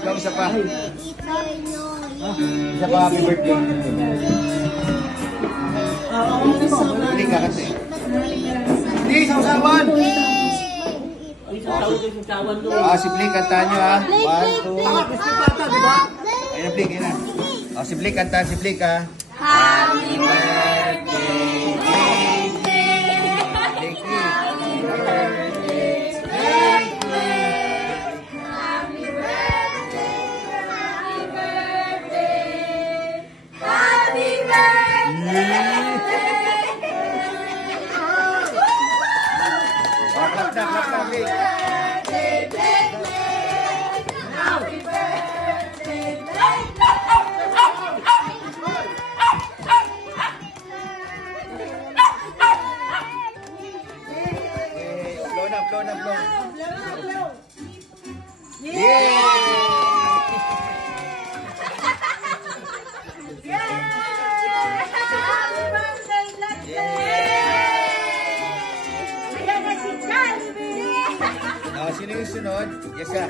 Ikaw, isa pa. Isa pa, happy birthday. Hindi ka kasi. Hindi, sausawan! Si Blake, kantahan nyo ha. 1, 2. Ayun na, Blake, ayun na. Si Blake, kantahan si Blake ha. Happy birthday, Blake, happy birthday, happy birthday, happy birthday. Clap na, Blake. Blow na, blow. Yay! Sino yung sunod? Yes, sir.